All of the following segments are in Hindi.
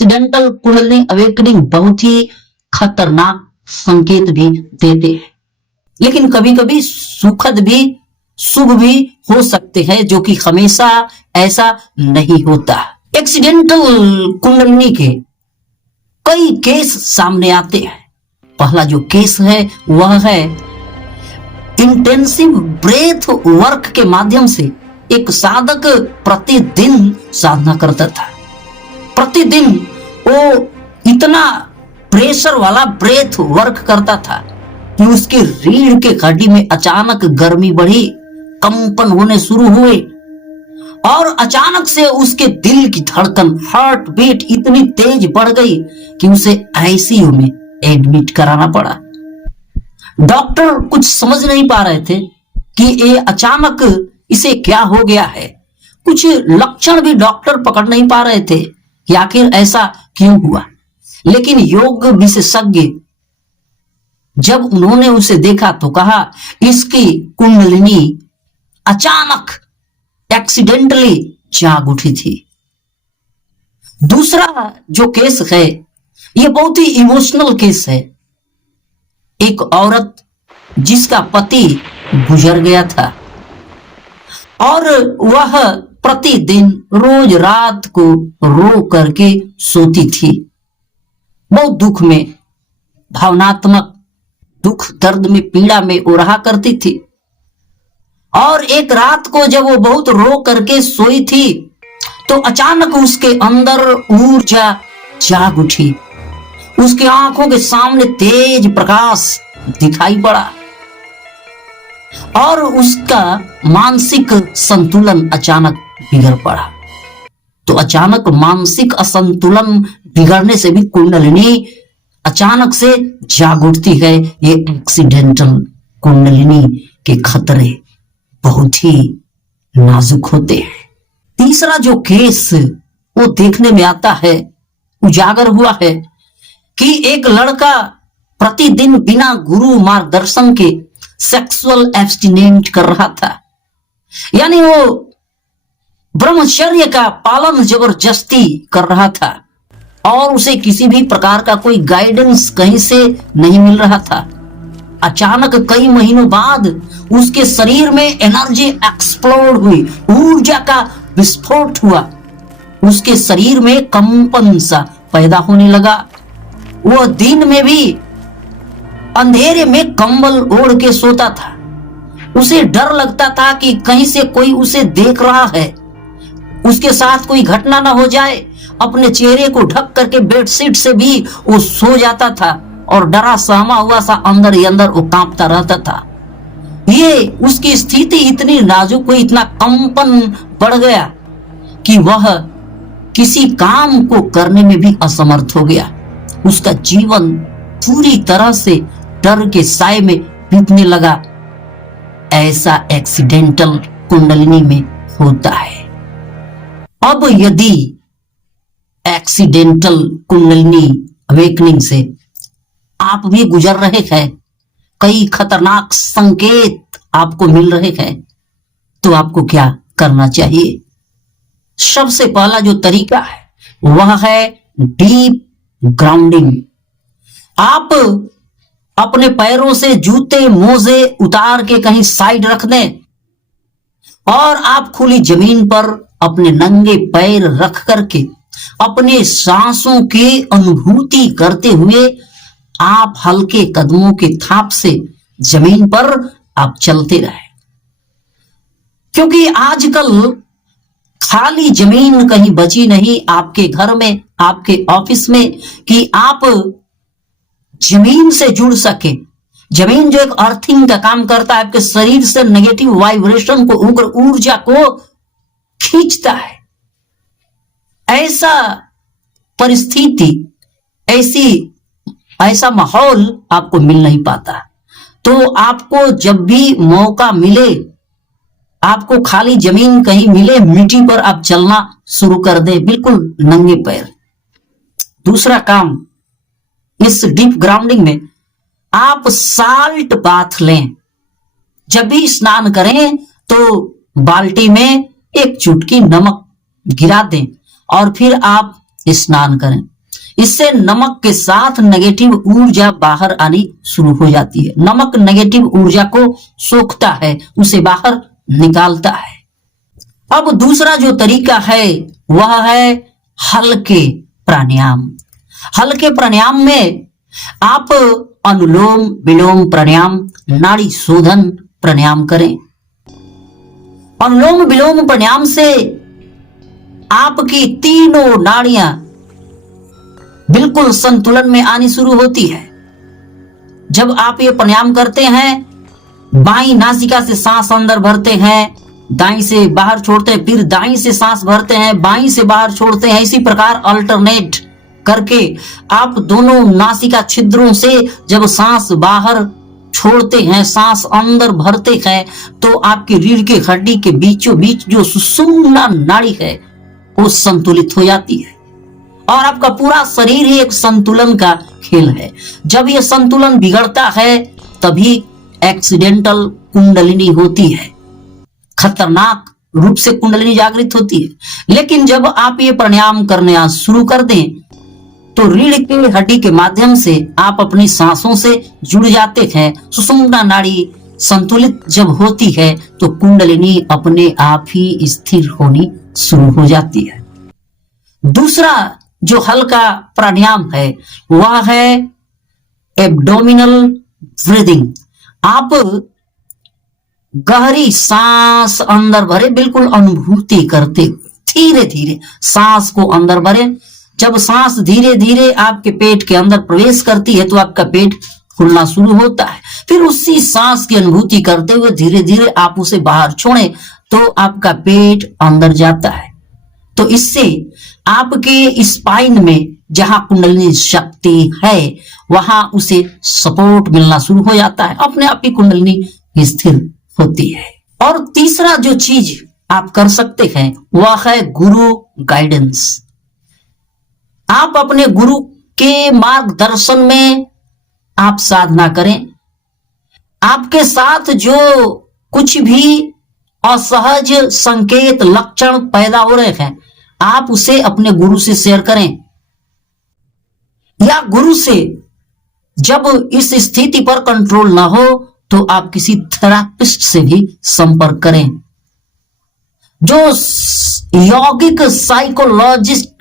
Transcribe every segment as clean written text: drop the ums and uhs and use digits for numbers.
एक्सीडेंटल कुंडलिनी अवेकनिंग बहुत ही खतरनाक संकेत भी देते हैं, लेकिन कभी कभी सुखद भी, शुभ भी हो सकते हैं, जो कि हमेशा ऐसा नहीं होता। एक्सीडेंटल कुंडलिनी के कई केस सामने आते हैं। पहला जो केस है वह है इंटेंसिव ब्रेथ वर्क के माध्यम से एक साधक प्रतिदिन साधना करता था। प्रतिदिन वो इतना प्रेशर वाला ब्रेथ वर्क करता था कि उसके रीढ़ के हड्डी में अचानक गर्मी बढ़ी, कंपन होने शुरू हुए और अचानक से उसके दिल की धड़कन, हार्ट बीट इतनी तेज बढ़ गई कि उसे आईसीयू में एडमिट कराना पड़ा। डॉक्टर कुछ समझ नहीं पा रहे थे कि ये अचानक इसे क्या हो गया है। कुछ लक्षण भी डॉक्टर पकड़ नहीं पा रहे थे कि आखिर ऐसा क्यों हुआ। लेकिन योग विशेषज्ञ जब उन्होंने उसे देखा तो कहा इसकी कुंडलिनी अचानक एक्सीडेंटली जाग उठी थी। दूसरा जो केस है यह बहुत ही इमोशनल केस है। एक औरत जिसका पति गुजर गया था और वह प्रतिदिन रोज रात को रो करके सोती थी, बहुत दुख में, भावनात्मक दुख, दर्द में, पीड़ा में वो रहा करती थी। और एक रात को जब वो बहुत रो करके सोई थी तो अचानक उसके अंदर ऊर्जा जाग उठी। उसके आंखों के सामने तेज प्रकाश दिखाई पड़ा और उसका मानसिक संतुलन अचानक बिगड़ पड़ा। तो अचानक मानसिक असंतुलन बिगड़ने से भी कुंडलिनी अचानक से जाग उठती है। ये एक्सीडेंटल कुंडलिनी के खतरे बहुत ही नाजुक होते हैं। तीसरा जो केस वो देखने में आता है, उजागर हुआ है कि एक लड़का प्रतिदिन बिना गुरु मार्गदर्शन के सेक्सुअल एब्स्टिनेंट कर रहा था, यानी वो ब्रह्मचर्य का पालन जबरदस्ती कर रहा था और उसे किसी भी प्रकार का कोई गाइडेंस कहीं से नहीं मिल रहा था। अचानक कई महीनों बाद उसके शरीर में एनर्जी एक्सप्लोड हुई, ऊर्जा का विस्फोट हुआ। उसके शरीर में कंपन सा पैदा होने लगा। वह दिन में भी अंधेरे में कंबल ओढ़ के सोता था। उसे डर लगता था कि कहीं से कोई उसे देख रहा है, उसके साथ कोई घटना ना हो जाए। अपने चेहरे को ढक करके बेडशीट से भी वो सो जाता था और डरा सहमा हुआ सा अंदर ही अंदर वो कांपता रहता था। ये उसकी स्थिति इतनी नाजुक हुई, इतना कंपन बढ़ गया कि वह किसी काम को करने में भी असमर्थ हो गया। उसका जीवन पूरी तरह से डर के साए में बीतने लगा। ऐसा एक्सीडेंटल कुंडलिनी में होता है। अब यदि एक्सीडेंटल कुंडलिनी अवेकनिंग से आप भी गुजर रहे हैं, कई खतरनाक संकेत आपको मिल रहे हैं, तो आपको क्या करना चाहिए? सबसे पहला जो तरीका है वह है डीप ग्राउंडिंग। आप अपने पैरों से जूते मोजे उतार के कहीं साइड रख दें और आप खुली जमीन पर अपने नंगे पैर रख करके अपने सांसों की अनुभूति करते हुए आप हल्के कदमों के थाप से जमीन पर आप चलते रहे। क्योंकि आजकल खाली जमीन कहीं बची नहीं आपके घर में, आपके ऑफिस में, कि आप जमीन से जुड़ सके। जमीन जो एक अर्थिंग का काम करता है, आपके शरीर से नेगेटिव वाइब्रेशन को, उग्र ऊर्जा को खींचता है। ऐसा परिस्थिति, ऐसा माहौल आपको मिल नहीं पाता। तो आपको जब भी मौका मिले, आपको खाली जमीन कहीं मिले, मिट्टी पर आप चलना शुरू कर दें, बिल्कुल नंगे पैर। दूसरा काम, इस डीप ग्राउंडिंग में आप साल्ट बाथ लें। जब भी स्नान करें तो बाल्टी में एक चुटकी नमक गिरा दें और फिर आप स्नान करें। इससे नमक के साथ नेगेटिव ऊर्जा बाहर आनी शुरू हो जाती है। नमक नेगेटिव ऊर्जा को सोखता है, उसे बाहर निकालता है। अब दूसरा जो तरीका है वह है हल्के प्राणायाम। हल्के प्राणायाम में आप अनुलोम विलोम प्राणायाम, नाड़ी शोधन प्राणायाम करें। अनुलोम विलोम प्राणायाम से आपकी तीनों नाड़ियां बिल्कुल संतुलन में आनी शुरू होती है। जब आप ये प्राणायाम करते हैं, बाईं नासिका से सांस अंदर भरते हैं, दाईं से बाहर छोड़ते हैं, फिर दाईं से सांस भरते हैं, बाईं से बाहर छोड़ते हैं, इसी प्रकार अल्टरनेट करके आप दोनों नासिका छिद्रों से जब सांस बाहर छोड़ते हैं, सांस अंदर भरते हैं, तो आपकी रीढ़ की हड्डी के बीचों बीच जो सुषुम्ना नाड़ी है वो संतुलित हो जाती है और आपका पूरा शरीर ही एक संतुलन का खेल है। जब यह संतुलन बिगड़ता है तभी एक्सीडेंटल कुंडलिनी होती है, खतरनाक रूप से कुंडलिनी जागृत होती है। लेकिन जब आप ये प्राणायाम करने शुरू कर दें तो रीढ़ की हड्डी के माध्यम से आप अपनी सांसों से जुड़ जाते हैं। सुषुम्ना नाड़ी संतुलित जब होती है तो कुंडलिनी अपने आप ही स्थिर होनी शुरू हो जाती है। दूसरा जो हल्का प्राणायाम है वह है एब्डोमिनल ब्रीदिंग। आप गहरी सांस अंदर भरे, बिल्कुल अनुभूति करते धीरे धीरे सांस को अंदर भरे। जब सांस धीरे धीरे आपके पेट के अंदर प्रवेश करती है तो आपका पेट फूलना शुरू होता है। फिर उसी सांस की अनुभूति करते हुए धीरे धीरे आप उसे बाहर छोड़ें तो आपका पेट अंदर जाता है। तो इससे आपके स्पाइन में जहां कुंडलिनी शक्ति है वहां उसे सपोर्ट मिलना शुरू हो जाता है, अपने आप ही कुंडलिनी स्थिर होती है। और तीसरा जो चीज आप कर सकते हैं वह है गुरु गाइडेंस। आप अपने गुरु के मार्गदर्शन में आप साधना करें। आपके साथ जो कुछ भी असहज संकेत लक्षण पैदा हो रहे हैं आप उसे अपने गुरु से शेयर करें, या गुरु से जब इस स्थिति पर कंट्रोल ना हो तो आप किसी थेरापिस्ट से भी संपर्क करें। जो यौगिक साइकोलॉजिस्ट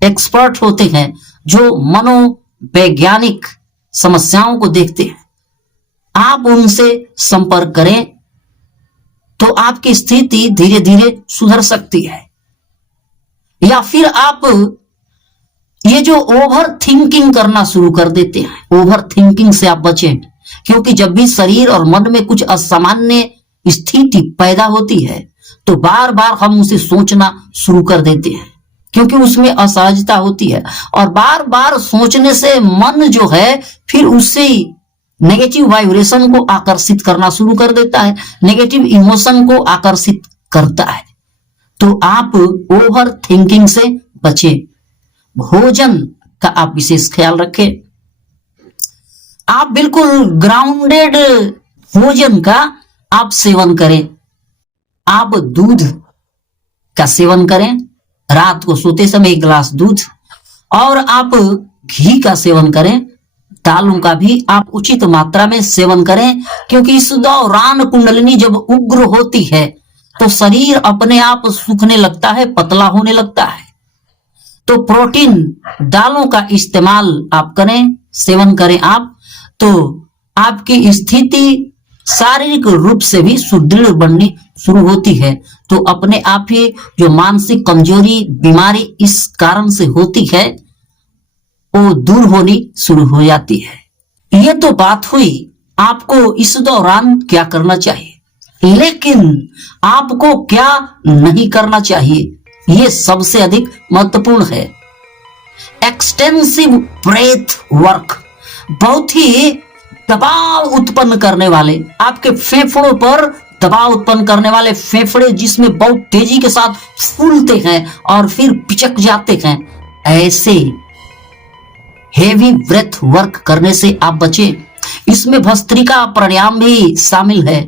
एक्सपर्ट होते हैं, जो मनोवैज्ञानिक समस्याओं को देखते हैं, आप उनसे संपर्क करें तो आपकी स्थिति धीरे धीरे सुधर सकती है। या फिर आप ये जो ओवर थिंकिंग करना शुरू कर देते हैं, ओवर थिंकिंग से आप बचें, क्योंकि जब भी शरीर और मन में कुछ असामान्य स्थिति पैदा होती है तो बार बार हम उसे सोचना शुरू कर देते हैं, क्योंकि उसमें असहजता होती है। और बार बार सोचने से मन जो है फिर उससे नेगेटिव वाइब्रेशन को आकर्षित करना शुरू कर देता है, नेगेटिव इमोशन को आकर्षित करता है। तो आप ओवर थिंकिंग से बचें। भोजन का आप विशेष ख्याल रखें। आप बिल्कुल ग्राउंडेड भोजन का आप सेवन करें। आप दूध का सेवन करें, रात को सोते समय 1 गिलास दूध, और आप घी का सेवन करें। दालों का भी आप उचित मात्रा में सेवन करें, क्योंकि इस दौरान कुंडलिनी जब उग्र होती है तो शरीर अपने आप सूखने लगता है, पतला होने लगता है। तो प्रोटीन दालों का इस्तेमाल आप करें, सेवन करें आप, तो आपकी स्थिति शारीरिक रूप से भी सुदृढ़ बननी शुरू होती है। तो अपने आप ही जो मानसिक कमजोरी बीमारी इस कारण से होती है वो दूर होनी शुरू हो जाती है। ये तो बात हुई आपको इस दौरान क्या करना चाहिए, लेकिन आपको क्या नहीं करना चाहिए ये सबसे अधिक महत्वपूर्ण है। एक्सटेंसिव ब्रेथ वर्क, बहुत ही दबाव उत्पन्न करने वाले, आपके फेफड़ों पर दबाव उत्पन्न करने वाले फेफड़े जिसमें बहुत तेजी के साथ फूलते हैं और फिर पिचक जाते हैं, ऐसे हेवी ब्रेथ वर्क करने से आप बचें। इसमें भस्त्रिका प्राणायाम भी शामिल है।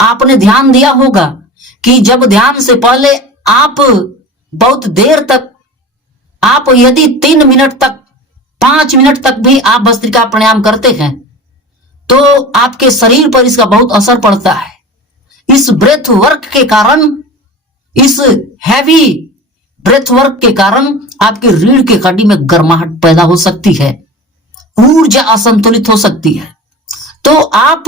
आपने ध्यान दिया होगा कि जब ध्यान से पहले आप बहुत देर तक आप यदि 3 मिनट तक 5 मिनट तक भी आप भस्त्रिका प्राणायाम करते हैं तो आपके शरीर पर इसका बहुत असर पड़ता है। इस ब्रेथ वर्क के कारण, इस हैवी ब्रेथ वर्क के कारण आपके रीढ़ के हड्डी में गर्माहट पैदा हो सकती है, ऊर्जा असंतुलित हो सकती है। तो आप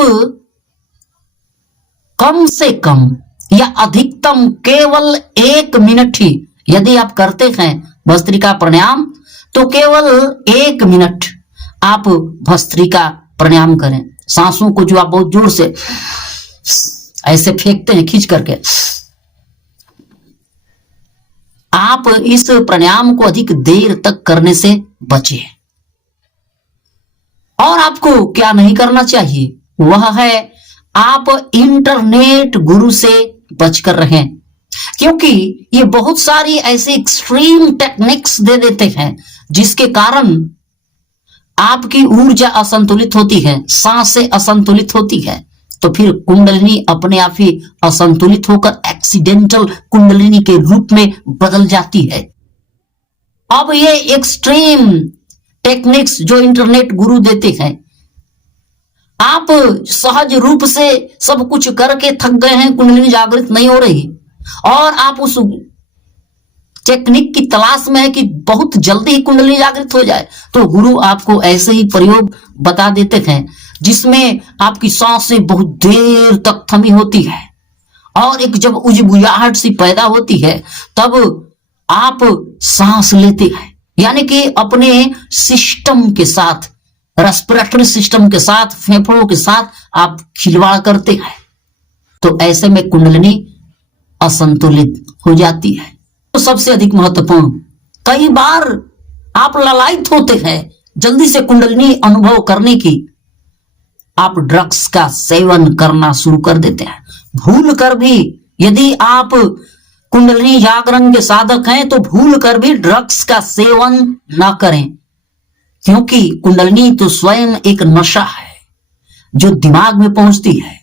कम से कम या अधिकतम केवल 1 मिनट ही यदि आप करते हैं भस्त्रिका प्राणायाम तो केवल 1 मिनट आप भस्त्रिका प्राणायाम करें। सांसों को जो आप बहुत जोर से ऐसे फेंकते हैं खींच करके, आप इस प्राणायाम को अधिक देर तक करने से बचें। और आपको क्या नहीं करना चाहिए वह है आप इंटरनेट गुरु से बचकर रहें, क्योंकि ये बहुत सारी ऐसी एक्सट्रीम टेक्निक्स दे देते हैं जिसके कारण आपकी ऊर्जा असंतुलित होती है, सांसें असंतुलित होती है, तो फिर कुंडलिनी अपने आप ही असंतुलित होकर एक्सीडेंटल कुंडलिनी के रूप में बदल जाती है। अब ये एक्सट्रीम टेक्निक्स जो इंटरनेट गुरु देते हैं, आप सहज रूप से सब कुछ करके थक गए हैं, कुंडलिनी जागृत नहीं हो रही और आप उस टेक्निक की तलाश में है कि बहुत जल्दी ही कुंडलिनी जागृत हो जाए, तो गुरु आपको ऐसे ही प्रयोग बता देते हैं जिसमें आपकी सांसें बहुत देर तक थमी होती है और एक जब उजबुझाहट सी पैदा होती है तब आप सांस लेते हैं, यानी कि अपने सिस्टम के साथ, रेस्पिरेटरी सिस्टम के साथ, फेफड़ों के साथ आप खिलवाड़ करते हैं, तो ऐसे में कुंडलिनी असंतुलित हो जाती है। तो सबसे अधिक महत्वपूर्ण, कई बार आप ललायित होते हैं जल्दी से कुंडलिनी अनुभव करने की, आप ड्रग्स का सेवन करना शुरू कर देते हैं। भूल कर भी यदि आप कुंडलिनी जागरण के साधक हैं तो भूल कर भी ड्रग्स का सेवन ना करें, क्योंकि कुंडलिनी तो स्वयं एक नशा है जो दिमाग में पहुंचती है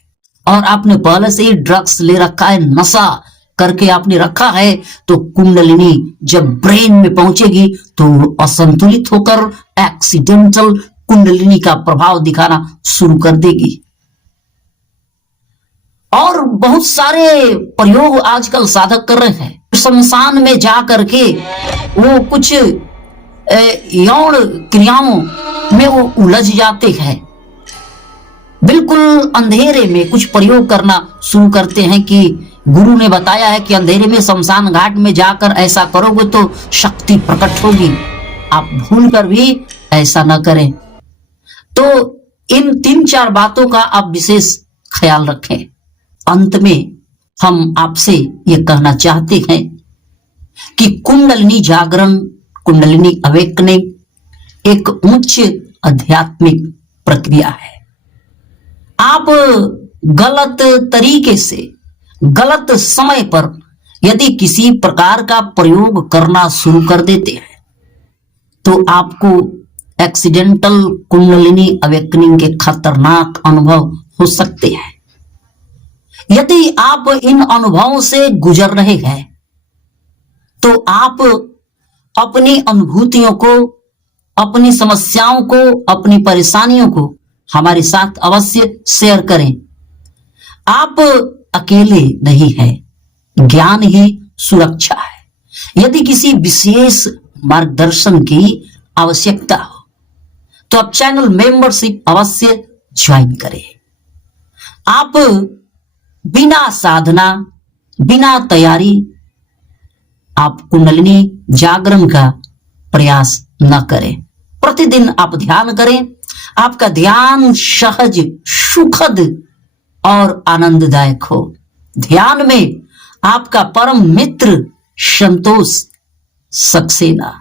और आपने पहले से ही ड्रग्स ले रखा है, नशा करके आपने रखा है, तो कुंडलिनी जब ब्रेन में पहुंचेगी तो असंतुलित होकर एक्सीडेंटल कुंडलिनी का प्रभाव दिखाना शुरू कर देगी। और बहुत सारे प्रयोग आजकल साधक कर रहे हैं, शमशान में जा करके वो कुछ यौन क्रियाओं में वो उलझ जाते हैं, बिल्कुल अंधेरे में कुछ प्रयोग करना शुरू करते हैं कि गुरु ने बताया है कि अंधेरे में शमशान घाट में जाकर ऐसा करोगे तो शक्ति प्रकट होगी। आप भूल कर भी ऐसा न करें। तो इन 3-4 बातों का आप विशेष ख्याल रखें। अंत में हम आपसे ये कहना चाहते हैं कि कुंडलिनी जागरण, कुंडलिनी अवेकनिंग एक उच्च आध्यात्मिक प्रक्रिया है। आप गलत तरीके से, गलत समय पर यदि किसी प्रकार का प्रयोग करना शुरू कर देते हैं तो आपको एक्सीडेंटल कुंडलिनी अवेकनिंग के खतरनाक अनुभव हो सकते हैं। यदि आप इन अनुभवों से गुजर रहे हैं तो आप अपनी अनुभूतियों को, अपनी समस्याओं को, अपनी परेशानियों को हमारे साथ अवश्य शेयर करें। आप अकेले नहीं हैं, ज्ञान ही सुरक्षा है। यदि किसी विशेष मार्गदर्शन की आवश्यकता हो तो आप चैनल मेंबरशिप अवश्य ज्वाइन करें। आप बिना साधना, बिना तैयारी आप कुंडलिनी जागरण का प्रयास न करें। प्रतिदिन आप ध्यान करें, आपका ध्यान सहज, सुखद और आनंददायक हो। ध्यान में आपका परम मित्र संतोष सक्सेना।